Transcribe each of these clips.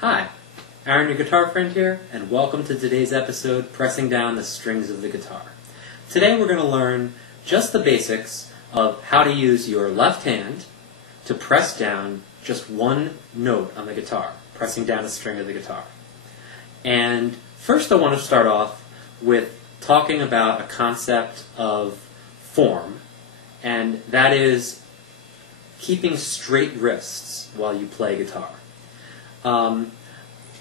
Hi, Aaron, your guitar friend here, and welcome to today's episode, Pressing Down the Strings of the Guitar. Today we're going to learn just the basics of how to use your left hand to press down just one note on the guitar, pressing down a string of the guitar. And first I want to start off with talking about a concept of form, and that is keeping straight wrists while you play guitar.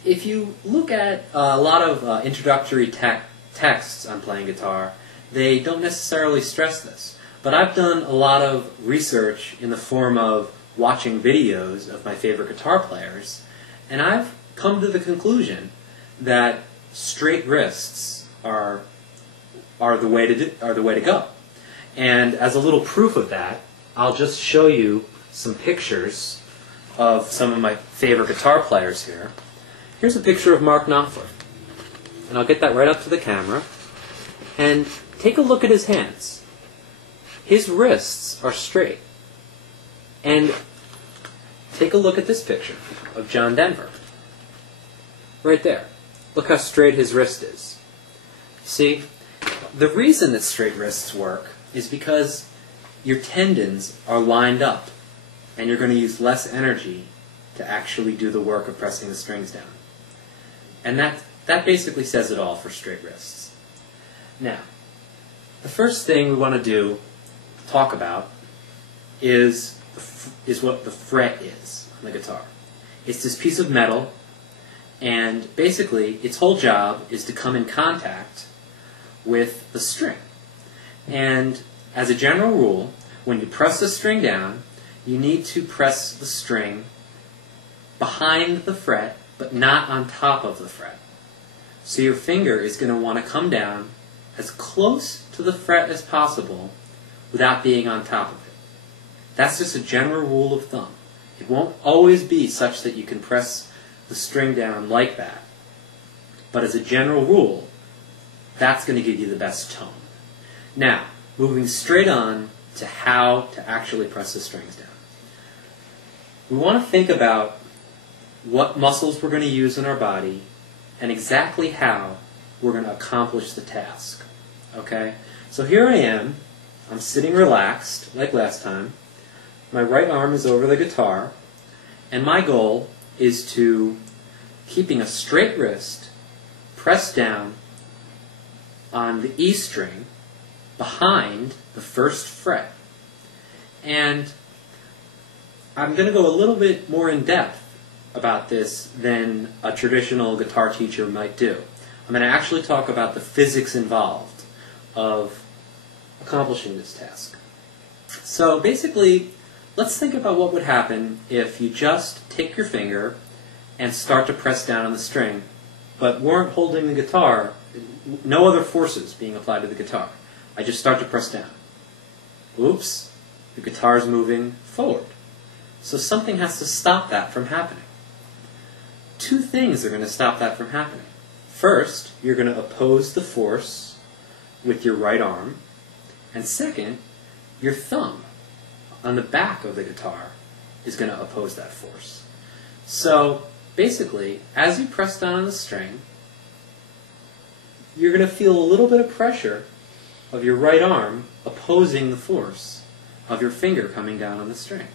If you look at a lot of introductory texts on playing guitar, they don't necessarily stress this. But I've done a lot of research in the form of watching videos of my favorite guitar players, and I've come to the conclusion that straight wrists are the way to go. And as a little proof of that, I'll just show you some pictures of some of my favorite guitar players here. Here's a picture of Mark Knopfler, and I'll get that right up to the camera. And take a look at his hands. His wrists are straight. And take a look at this picture of John Denver. Right there. Look how straight his wrist is. See, the reason that straight wrists work is because your tendons are lined up, and you're going to use less energy to actually do the work of pressing the strings down. And that basically says it all for straight wrists. Now, the first thing we want to talk about is what the fret is on the guitar. It's this piece of metal, and basically its whole job is to come in contact with the string. And as a general rule, when you press the string down, you need to press the string behind the fret, but not on top of the fret. So your finger is going to want to come down as close to the fret as possible without being on top of it. That's just a general rule of thumb. It won't always be such that you can press the string down like that. But as a general rule, that's going to give you the best tone. Now, moving straight on to how to actually press the strings down. We want to think about what muscles we're going to use in our body and exactly how we're going to accomplish the task. Okay? So here I am. I'm sitting relaxed, like last time. My right arm is over the guitar, and my goal is to, keeping a straight wrist, press down on the E string behind the first fret. And I'm going to go a little bit more in depth about this than a traditional guitar teacher might do. I'm going to actually talk about the physics involved of accomplishing this task. So basically, let's think about what would happen if you just take your finger and start to press down on the string, but weren't holding the guitar, no other forces being applied to the guitar. I just start to press down. Oops, the guitar is moving forward. So something has to stop that from happening. Two things are going to stop that from happening. First, you're going to oppose the force with your right arm. And second, your thumb on the back of the guitar is going to oppose that force. So basically, as you press down on the string, you're going to feel a little bit of pressure of your right arm opposing the force of your finger coming down on the string.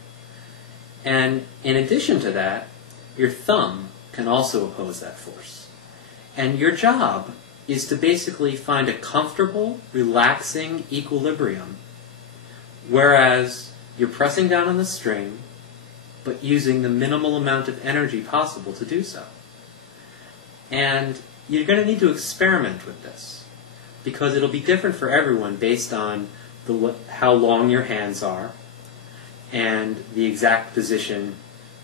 And in addition to that, your thumb can also oppose that force. And your job is to basically find a comfortable, relaxing equilibrium, whereas you're pressing down on the string, but using the minimal amount of energy possible to do so. And you're going to need to experiment with this, because it'll be different for everyone based on how long your hands are and the exact position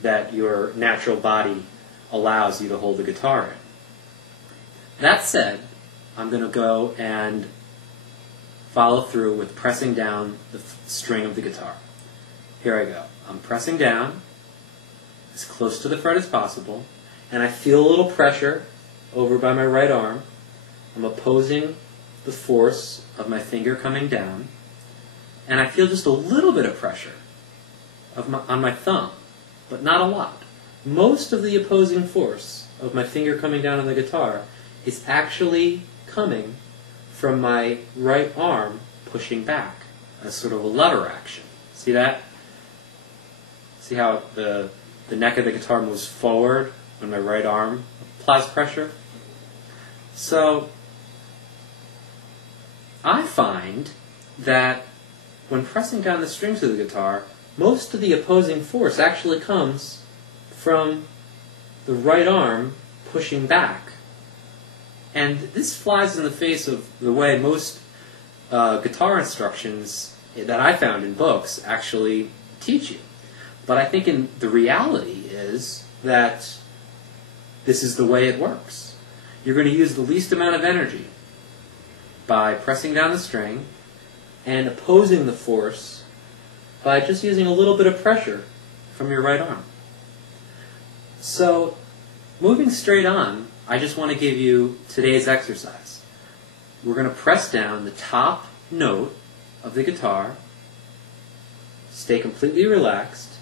that your natural body allows you to hold the guitar in. That said, I'm going to go and follow through with pressing down the string of the guitar. Here I go. I'm pressing down as close to the fret as possible, and I feel a little pressure over by my right arm. I'm opposing the force of my finger coming down, and I feel just a little bit of pressure on my thumb, but not a lot. most of the opposing force of my finger coming down on the guitar is actually coming from my right arm pushing back as sort of a lever action. See that? See how the neck of the guitar moves forward when my right arm applies pressure? So I find that when pressing down the strings of the guitar, most of the opposing force actually comes from the right arm pushing back. And this flies in the face of the way most guitar instructions that I found in books actually teach you. But I think the reality is that this is the way it works. You're going to use the least amount of energy by pressing down the string and opposing the force by just using a little bit of pressure from your right arm. So, moving straight on, I just want to give you today's exercise. We're going to press down the top note of the guitar, stay completely relaxed,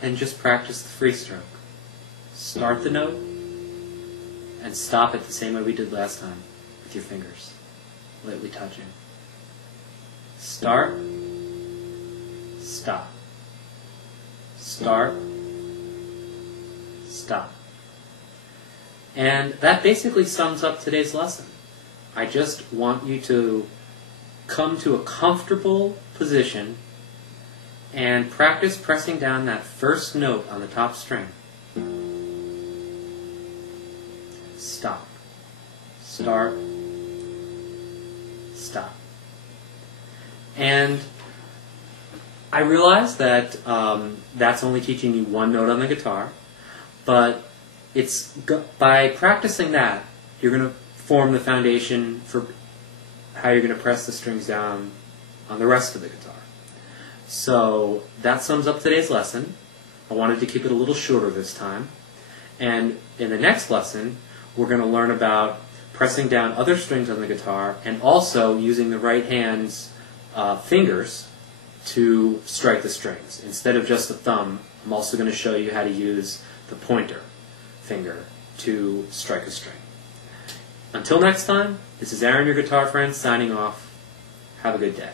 and just practice the free stroke. Start the note, and stop it the same way we did last time, with your fingers, lightly touching. Start, stop. Start, stop. And that basically sums up today's lesson. I just want you to come to a comfortable position and practice pressing down that first note on the top string. Stop. Start. Stop. And I realize that that's only teaching you one note on the guitar, but by practicing that, you're going to form the foundation for how you're going to press the strings down on the rest of the guitar. So that sums up today's lesson. I wanted to keep it a little shorter this time. And in the next lesson, we're going to learn about pressing down other strings on the guitar and also using the right hand's fingers to strike the strings. Instead of just the thumb, I'm also going to show you how to use the pointer finger to strike a string. Until next time, this is Aaron, your guitar friend, signing off. Have a good day.